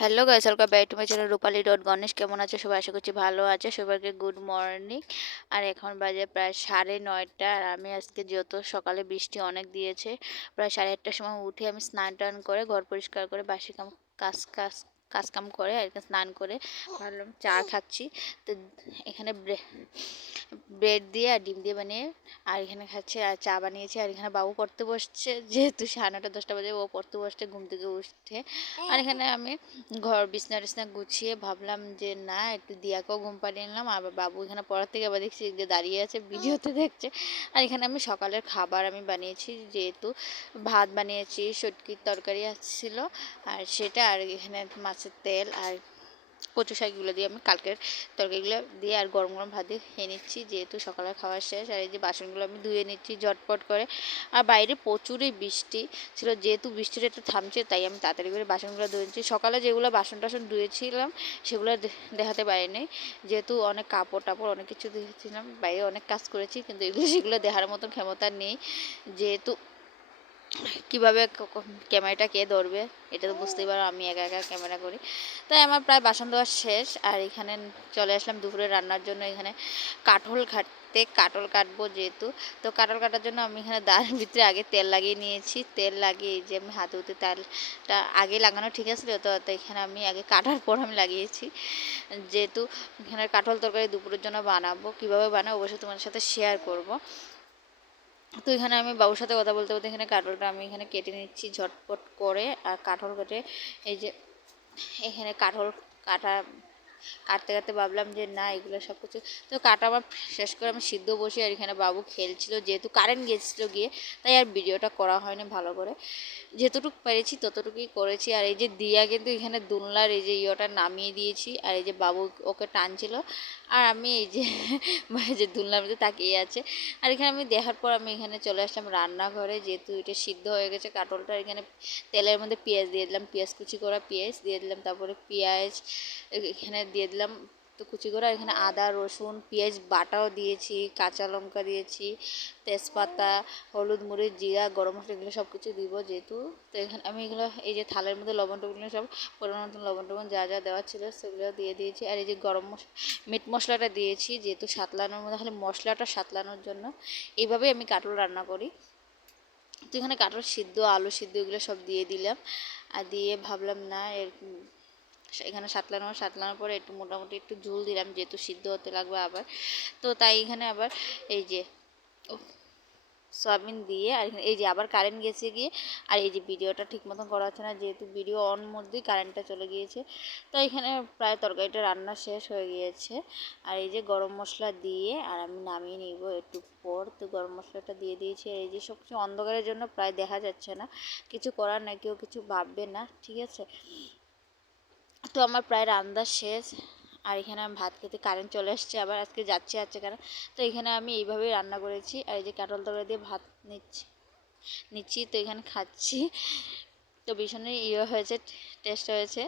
Hello guys, welcome back to my channel Rupali dot Ganesh. কেমন আছে সবাই? আশা করছি ভালো আছে। সবাইকে গুড মর্নিং। আর এখন বাজে প্রায় 9:30। আর আমি আজকে যেহেতু সকালে বৃষ্টি অনেক দিয়েছে, প্রায় 8:30টার সময় উঠে আমি স্নান টান করে ঘর পরিষ্কার করে বাসি কাজ কাজ কাজ কাম করে আর স্নান করে ভাবলাম চা খাচ্ছি। তো এখানে ব্রেড দিয়ে আর ডিম দিয়ে বানিয়ে আর এখানে খাচ্ছে, আর চা বানিয়েছি। আর এখানে বাবু পড়তে বসছে, যেহেতু 9:30-10টা বাজে ও পড়তে বসছে ঘুম থেকে উঠে। আর এখানে আমি ঘর বিছনা টিছনা গুছিয়ে ভাবলাম যে না, একটু দিয়াকেও ঘুম পাড়িয়ে নিলাম। আবার বাবু এখানে পড়ার থেকে আবার দেখছি যে দাঁড়িয়ে আছে, ভিডিওতে দেখছে। আর এখানে আমি সকালের খাবার আমি বানিয়েছি, যেহেতু ভাত বানিয়েছি, শুটকির তরকারি আসছিল আর সেটা, আর এখানে মাছের তেল আর কচু শাকগুলো দিয়ে আমি কালকের তরকারিগুলো দিয়ে আর গরম গরম ভাত দিয়ে খেয়ে নিচ্ছি, যেহেতু সকালে খাওয়া শেষ। আর এই যে বাসনগুলো আমি ধুয়ে নিচ্ছি ঝটপট করে। আর বাইরে প্রচুরই বৃষ্টি ছিল, যেহেতু বৃষ্টিটা একটু থামছে তাই আমি তাড়াতাড়ি করে বাসনগুলো ধুয়ে নিচ্ছি। সকালে যেগুলো বাসন টাসন ধুয়েছিলাম সেগুলো দেখাতে পারিনি, যেহেতু অনেক কাপড় টাপড় অনেক কিছু ধুয়েছিলাম, বাইরে অনেক কাজ করেছি, কিন্তু সেগুলো দেখার মতন ক্ষমতা নেই, যেহেতু কীভাবে ক্যামেরাটা কে ধরবে এটা তো বুঝতেই পারো, আমি একা একা ক্যামেরা করি। তাই আমার প্রায় বাসন ধোয়া শেষ। আর এখানে চলে আসলাম দুপুরে রান্নার জন্য। এখানে কাটল কাটবো যেহেতু, তো কাটল কাটার জন্য আমি এখানে দাঁড়ের ভিতরে আগে তেল লাগিয়ে নিয়েছি। তেল লাগিয়ে এই যে আমি হাতে হাতে তেলটা আগে লাগানো ঠিক আছে, তো এখানে আমি আগে কাটার পর আমি লাগিয়েছি, যেহেতু এখানে কাঁঠাল তরকারি দুপুরের জন্য বানাবো। কীভাবে বানাবো অবশ্যই তোমাদের সাথে শেয়ার করব। তো এখানে আমি বাবুর সাথে কথা বলতে বলতে এখানে কাঁঠালটা আমি এখানে কেটে নিচ্ছি ঝটপট করে। আর কাঁঠাল কেটে এই যে এখানে কাটা কাটতে কাটতে ভাবলাম যে না, এগুলো সব কিছু তো কাটা আমার শেষ করে আমি সিদ্ধ বসি। আর এখানে বাবু খেলছিল, যেহেতু কারেন্ট গিয়েছিলো গিয়ে, তাই আর ভিডিওটা করা হয়নি ভালো করে। যেতটুকু পেরেছি ততটুকুই করেছি। আর এই যে দিয়া কিন্তু এখানে দুলনার এই যে ইয়েটা নামিয়ে দিয়েছি, আর এই যে বাবু ওকে টানছিল আর আমি এই যে যে দুলনার মধ্যে তাকিয়ে আছে। আর এখানে আমি দেখার পর আমি এখানে চলে আসলাম রান্নাঘরে, যেহেতু এটা সিদ্ধ হয়ে গেছে কাঁঠালটা। এখানে তেলের মধ্যে পেঁয়াজ দিয়ে দিলাম, পেঁয়াজ কুচি করা পেঁয়াজ দিয়ে দিলাম, তারপরে পেঁয়াজ এখানে দিয়ে দিলাম তো কুচি করা। এখানে আদা রসুন পেঁয়াজ বাটাও দিয়েছি, কাঁচা লঙ্কা দিয়েছি, তেজপাতা, হলুদ মরিচ জিরা গরম মশলা এগুলো সব কিছু দিব যেহেতু। তো এখানে আমি এগুলো এই যে থালের মধ্যে লবণ টবণ সব পরিমাণ মতন লবণ টবণ যা যা দেওয়ার ছিল সেগুলো দিয়ে দিয়েছি। আর এই যে মিট মশলাটা দিয়েছি, যেহেতু সাতলানোর মধ্যে খালি মশলাটা সাতলানোর জন্য। এইভাবেই আমি কাটল রান্না করি। তো এখানে কাটল সিদ্ধ আলু সিদ্ধ এগুলো সব দিয়ে দিলাম। আর দিয়ে ভাবলাম না এখানে সাতলানোর পরে একটু মোটামুটি একটু ঝোল দিলাম, যেহেতু সিদ্ধ হতে লাগবে আবার। তো তাই এখানে আবার এই যে সয়াবিন দিয়ে, আর এই যে আবার কারেন্ট গেছে গিয়ে। আর এই যে ভিডিওটা ঠিক মতন করা হচ্ছে না, যেহেতু ভিডিও অন মধ্যেই কারেন্টটা চলে গিয়েছে। তো এখানে প্রায় তরকারিটা রান্না শেষ হয়ে গিয়েছে। আর এই যে গরম মশলা দিয়ে আর আমি নামিয়ে নিব একটু পর। তো গরম মশলাটা দিয়ে দিয়েছি। আর এই যে সব কিছু অন্ধকারের জন্য প্রায় দেখা যাচ্ছে না, কিছু করার নাই, কেউ কিছু ভাববে না, ঠিক আছে। তো আমার প্রায় রান্না শেষ। আর এখানে আমি ভাত খেতে কারেন্ট চলে আসছে, আবার আজকে যাচ্ছে কারণ। তো এখানে আমি এইভাবেই রান্না করেছি। আর এই যে কাঁঠাল তরকারি দিয়ে ভাত নিচ্ছি তো এখানে খাচ্ছি। তো ভীষণই হয়েছে, টেস্ট হয়েছে।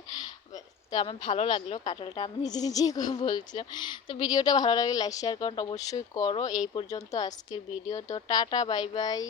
তো আমার ভালো লাগলো কাঁঠালটা, আমি নিজেই বলছিলাম। তো ভিডিওটা ভালো লাগলে লাইক শেয়ার কমেন্ট অবশ্যই করো। এই পর্যন্ত আজকের ভিডিও। তো টাটা বাই বাই।